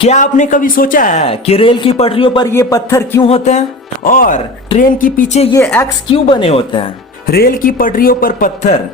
क्या आपने कभी सोचा है कि रेल की पटरियों पर ये पत्थर क्यों होते हैं और ट्रेन के पीछे ये एक्स क्यों बने होते हैं? रेल की पटरियों पर पत्थर।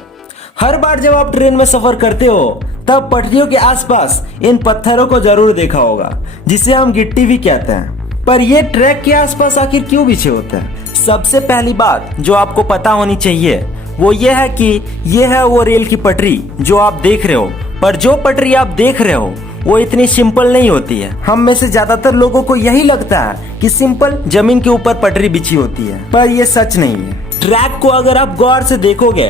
हर बार जब आप ट्रेन में सफर करते हो तब पटरियों के आसपास इन पत्थरों को जरूर देखा होगा, जिसे हम गिट्टी भी कहते हैं। पर ये ट्रैक के आसपास आखिर क्यों बिछे होते हैं? सबसे पहली बात जो आपको पता होनी चाहिए वो ये है कि ये है वो रेल की पटरी जो आप देख रहे हो। पर जो पटरी आप देख रहे हो वो इतनी सिंपल नहीं होती है। हम में से ज्यादातर लोगों को यही लगता है कि सिंपल जमीन के ऊपर पटरी बिछी होती है, पर ये सच नहीं है। ट्रैक को अगर आप गौर से देखोगे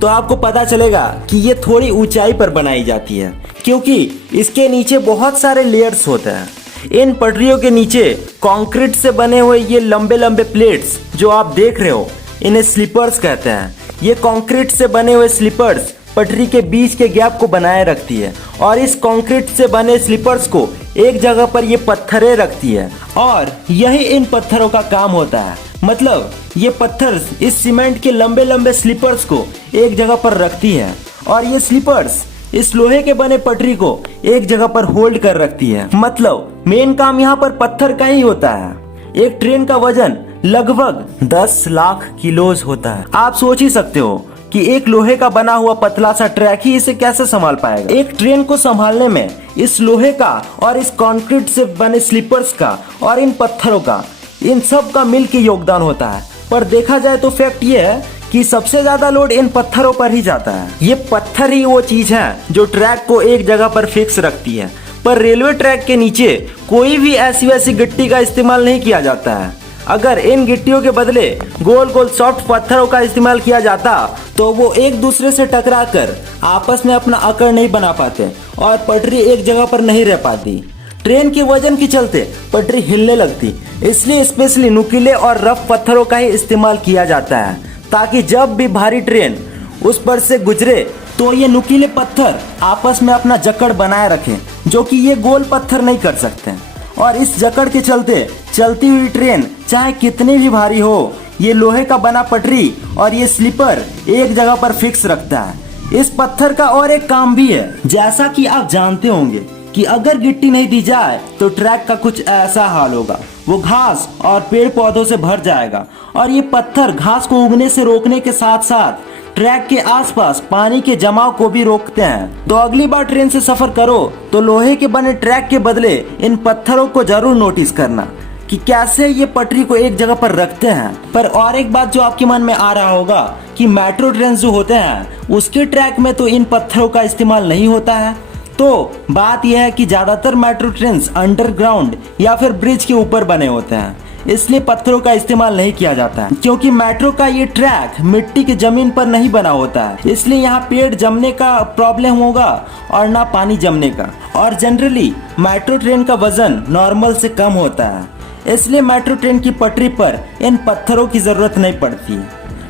तो आपको पता चलेगा कि ये थोड़ी ऊंचाई पर बनाई जाती है, क्योंकि इसके नीचे बहुत सारे लेयर्स होते हैं। इन पटरियों के नीचे कंक्रीट से बने हुए ये लंबे लंबे प्लेट्स जो आप देख रहे हो, इन्हें स्लीपर्स कहते हैं। ये कंक्रीट से बने हुए स्लीपर्स पटरी के बीच के गैप को बनाए रखती है और इस कंक्रीट से बने स्लीपर्स को एक जगह पर ये पत्थरें रखती है और यही इन पत्थरों का काम होता है। मतलब ये पत्थर इस सीमेंट के लंबे लंबे स्लीपर्स को एक जगह पर रखती है और ये स्लीपर्स इस लोहे के बने पटरी को एक जगह पर होल्ड कर रखती है। मतलब मेन काम यहाँ पर पत्थर का ही होता है। एक ट्रेन का वजन लगभग 10 लाख किलोज होता है। आप सोच ही सकते हो कि एक लोहे का बना हुआ पतला सा ट्रैक ही इसे कैसे संभाल पाएगा। एक ट्रेन को संभालने में इस लोहे का और इस कंक्रीट से बने स्लीपर्स का और इन पत्थरों का, इन सब का मिलकर योगदान होता है। पर देखा जाए तो फैक्ट ये है कि सबसे ज्यादा लोड इन पत्थरों पर ही जाता है। ये पत्थर ही वो चीज है जो ट्रैक को एक जगह पर फिक्स रखती है। पर रेलवे ट्रैक के नीचे कोई भी ऐसी वैसी गिट्टी का इस्तेमाल नहीं किया जाता है। अगर इन गिट्टियों के बदले गोल गोल सॉफ्ट पत्थरों का इस्तेमाल किया जाता तो वो एक दूसरे से टकरा कर आपस में अपना अकड़ नहीं बना पाते और पटरी एक जगह पर नहीं रह पाती। ट्रेन के वजन के चलते पटरी हिलने लगती, इसलिए स्पेशली नुकीले और रफ पत्थरों का ही इस्तेमाल किया जाता है, ताकि जब भी भारी ट्रेन उस पर से गुजरे तो ये नुकीले पत्थर आपस में अपना जकड़ बनाए रखें, जो कि ये गोल पत्थर नहीं कर सकते। और इस जकड़ के चलते चलती हुई ट्रेन चाहे कितनी भी भारी हो, ये लोहे का बना पटरी और ये स्लीपर एक जगह पर फिक्स रखता है। इस पत्थर का और एक काम भी है। जैसा कि आप जानते होंगे कि अगर गिट्टी नहीं दी जाए तो ट्रैक का कुछ ऐसा हाल होगा, वो घास और पेड़ पौधों से भर जाएगा और ये पत्थर घास को उगने से रोकने के साथ साथ ट्रैक के आसपास पानी के जमाव को भी रोकते हैं। तो अगली बार ट्रेन से सफर करो तो लोहे के बने ट्रैक के बदले इन पत्थरों को जरूर नोटिस करना कि कैसे ये पटरी को एक जगह पर रखते हैं। पर और एक बात जो आपके मन में आ रहा होगा कि मेट्रो ट्रेन जो होते हैं उसके ट्रैक में तो इन पत्थरों का इस्तेमाल नहीं होता है। तो बात यह है कि ज्यादातर मेट्रो ट्रेन अंडरग्राउंड या फिर ब्रिज के ऊपर बने होते हैं, इसलिए पत्थरों का इस्तेमाल नहीं किया जाता है। क्योंकि मेट्रो का ये ट्रैक मिट्टी की जमीन पर नहीं बना होता है, इसलिए यहाँ पेड़ जमने का प्रॉब्लम होगा और ना पानी जमने का। और जनरली मेट्रो ट्रेन का वजन नॉर्मल से कम होता है, इसलिए मेट्रो ट्रेन की पटरी पर इन पत्थरों की जरूरत नहीं पड़ती।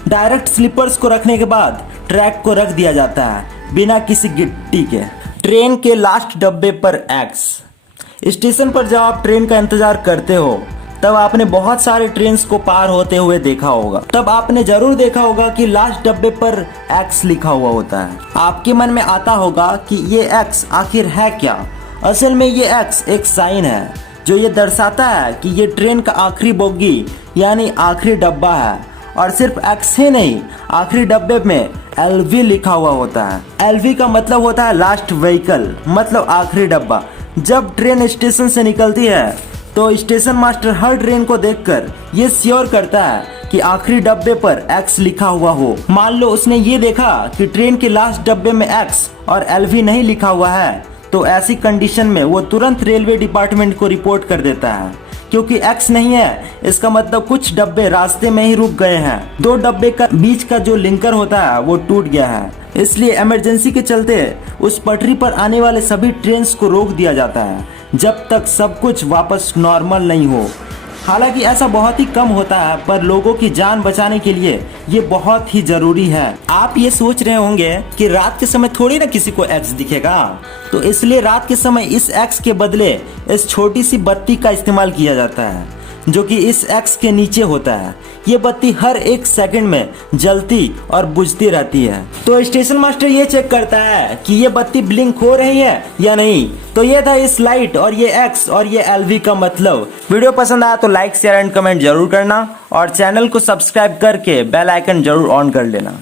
डायरेक्ट स्लीपर्स को रखने के बाद ट्रैक को रख दिया जाता है बिना किसी गिट्टी के। ट्रेन के लास्ट डब्बे पर एक्स। स्टेशन पर जब आप ट्रेन का इंतजार करते हो तब आपने बहुत सारे ट्रेन्स को पार होते हुए देखा होगा। तब आपने जरूर देखा होगा कि लास्ट डब्बे पर एक्स लिखा हुआ होता है। आपके मन में आता होगा कि ये एक्स आखिर है क्या? असल में ये एक्स एक साइन है जो ये दर्शाता है कि ये ट्रेन का आखिरी बोगी यानी आखिरी डब्बा है। और सिर्फ एक्स ही नहीं, आखिरी डब्बे में LV लिखा हुआ होता है। LV का मतलब होता है लास्ट व्हीकल, मतलब आखिरी डब्बा। जब ट्रेन स्टेशन से निकलती है तो स्टेशन मास्टर हर ट्रेन को देखकर ये श्योर करता है कि आखिरी डब्बे पर एक्स लिखा हुआ हो। मान लो उसने ये देखा कि ट्रेन के लास्ट डब्बे में एक्स और LV नहीं लिखा हुआ है, तो ऐसी कंडीशन में वो तुरंत रेलवे डिपार्टमेंट को रिपोर्ट कर देता है। क्योंकि एक्स नहीं है इसका मतलब कुछ डब्बे रास्ते में ही रुक गए हैं, दो डब्बे का बीच का जो लिंकर होता है वो टूट गया है, इसलिए इमरजेंसी के चलते उस पटरी पर आने वाले सभी ट्रेन्स को रोक दिया जाता है जब तक सब कुछ वापस नॉर्मल नहीं हो। हालांकि ऐसा बहुत ही कम होता है, पर लोगों की जान बचाने के लिए ये बहुत ही जरूरी है। आप ये सोच रहे होंगे कि रात के समय थोड़ी ना किसी को एक्स दिखेगा, तो इसलिए रात के समय इस एक्स के बदले इस छोटी सी बत्ती का इस्तेमाल किया जाता है। जो कि इस एक्स के नीचे होता है। ये बत्ती हर 1 सेकंड में जलती और बुझती रहती है। तो स्टेशन मास्टर ये चेक करता है कि ये बत्ती ब्लिंक हो रही है या नहीं। तो ये था इस लाइट और ये एक्स और ये एलवी का मतलब। वीडियो पसंद आया तो लाइक शेयर एंड कमेंट जरूर करना और चैनल को सब्सक्राइब करके बेल आइकन जरूर ऑन कर लेना।